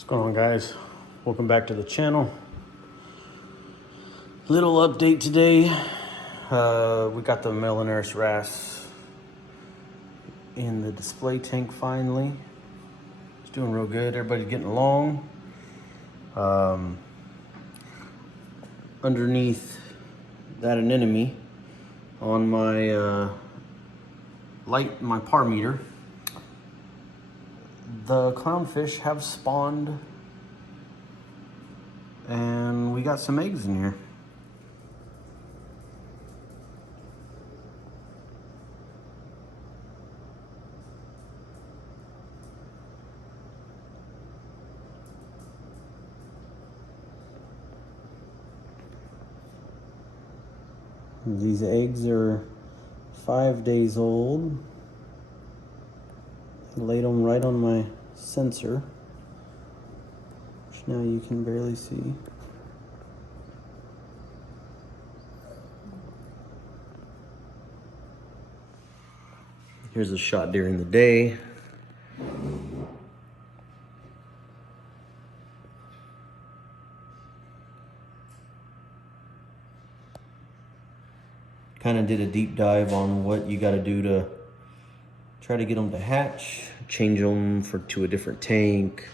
What's going on, guys? Welcome back to the channel. Little update today. We got the Melanaris wrasse in the display tank finally. It's doing real good. Everybody's getting along. Underneath that anemone on my my par meter, the clownfish have spawned, and we got some eggs in here. These eggs are 5 days old. I laid them right on my sensor, which now you can barely see. Here's a shot during the day. Kind of did a deep dive on what you got to do to try to get them to hatch, change them to a different tank.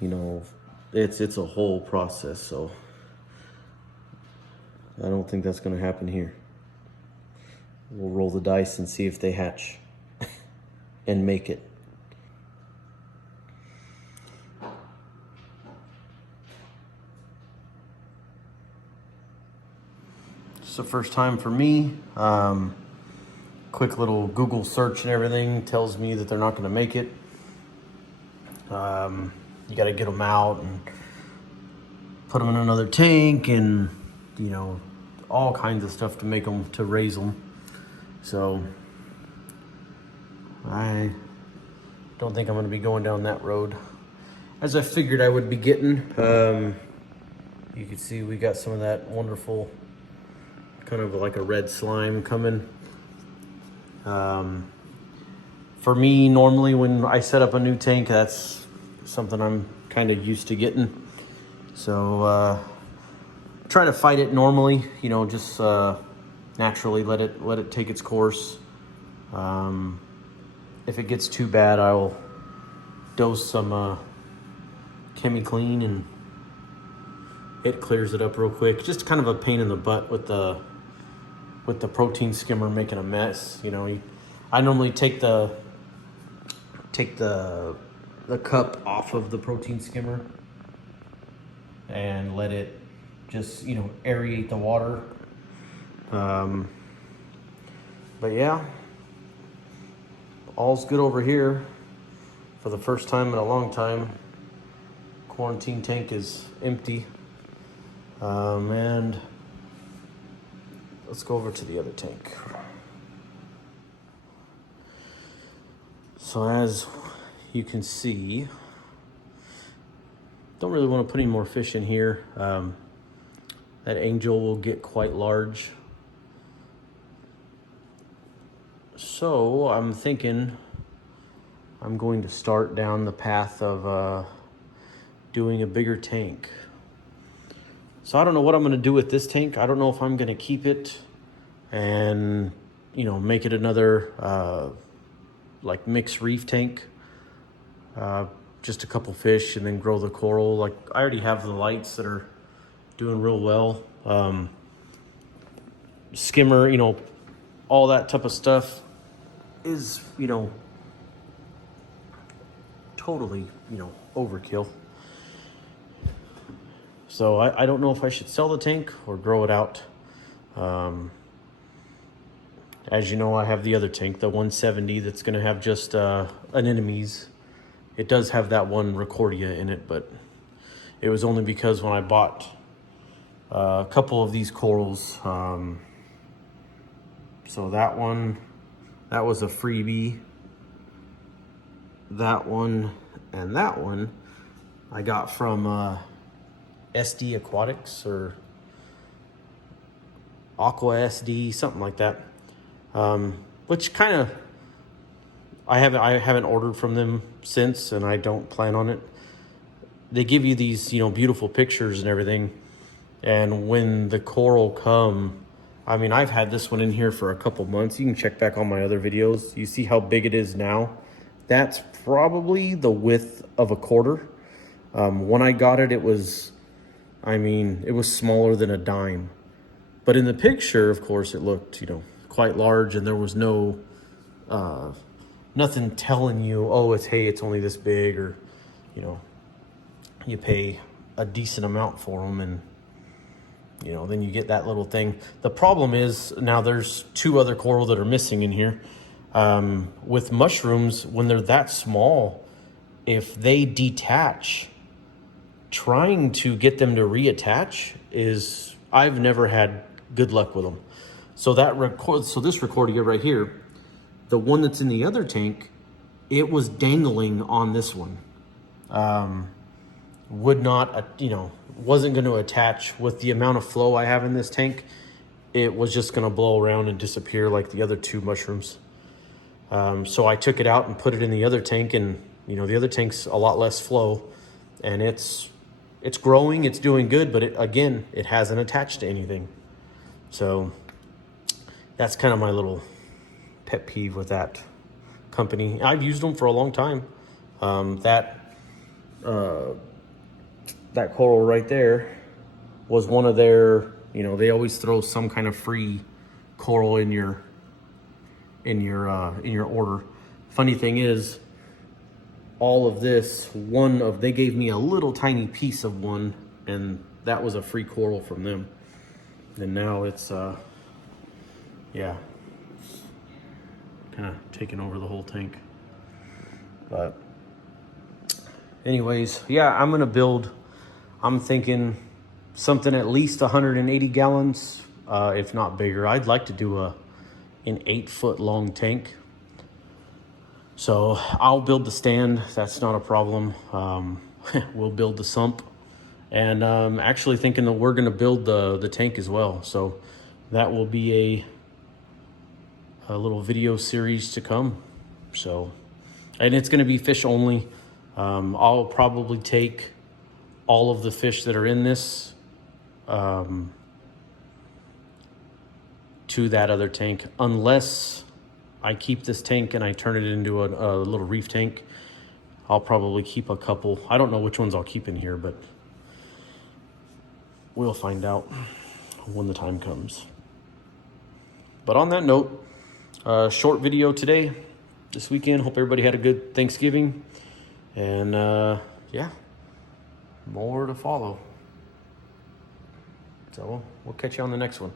You know, it's a whole process, so I don't think that's going to happen here. We'll roll the dice and see if they hatch and make it. It's the first time for me. Quick little Google search and everything tells me that they're not going to make it. You got to get them out and put them in another tank, and you know, all kinds of stuff to make them, to raise them. So I don't think I'm going to be going down that road, as I figured I would be getting. You can see we got some of that wonderful kind of like a red slime coming. For me, normally when I set up a new tank, that's something I'm kind of used to getting. So try to fight it normally, you know, just naturally let it take its course. If it gets too bad, I'll dose some Chemi-Clean and it clears it up real quick. Just kind of a pain in the butt with the protein skimmer making a mess. You know, I normally take the cup off of the protein skimmer and let it just, you know, aerate the water. But yeah, all's good over here. For the first time in a long time, quarantine tank is empty. And let's go over to the other tank. So as you can see, don't really want to put any more fish in here. That angel will get quite large. So I'm thinking I'm going to start down the path of doing a bigger tank. So I don't know what I'm going to do with this tank. I don't know if I'm going to keep it and, you know, make it another like mixed reef tank. Just a couple fish and then grow the coral. Like, I already have the lights that are doing real well. Skimmer, you know, all that type of stuff is, you know, totally, you know, overkill. So I don't know if I should sell the tank or grow it out. As you know, I have the other tank, the 170, that's going to have just anemones. It does have that one Recordia in it, but it was only because when I bought a couple of these corals, so that one, that was a freebie. That one and that one I got from SD Aquatics or Aqua SD, something like that. Which kind of, I haven't ordered from them since, and I don't plan on it. they give you these, you know, beautiful pictures and everything. And when the coral come, I mean, I've had this one in here for a couple months. You can check back on my other videos. You see how big it is now? That's probably the width of a quarter. When I got it, it was, I mean, it was smaller than a dime. But in the picture, of course, it looked, you know, quite large, and there was no, nothing telling you, oh, it's only this big, or, you know, you pay a decent amount for them, and, you know, then you get that little thing. The problem is, now there's 2 other coral that are missing in here. With mushrooms, when they're that small, if they detach, trying to get them to reattach is, I've never had good luck with them. So this recordia right here, the one that's in the other tank, it was dangling on this one. Would not, you know, wasn't going to attach. With the amount of flow I have in this tank, it was just going to blow around and disappear like the other 2 mushrooms. So I took it out and put it in the other tank, and, you know, the other tank's a lot less flow, and it's growing, it's doing good, but it hasn't attached to anything. So that's kind of my little pet peeve with that company. I've used them for a long time. That coral right there was one of their, you know, they always throw some kind of free coral in your order. Funny thing is, all of this, they gave me a little tiny piece of one, and that was a free coral from them. And now it's, yeah, kind of taking over the whole tank. But anyways, yeah, I'm thinking something at least 180 gallons, if not bigger. I'd like to do an 8-foot long tank. So I'll build the stand, that's not a problem. We'll build the sump, and I'm actually thinking that we're gonna build the tank as well. So that will be a little video series to come. So, and it's gonna be fish only. I'll probably take all of the fish that are in this to that other tank, unless I keep this tank and I turn it into a little reef tank. I'll probably keep a couple. I don't know which ones I'll keep in here, but we'll find out when the time comes. But on that note, short video today, this weekend. Hope everybody had a good Thanksgiving. And yeah, more to follow. So we'll catch you on the next one.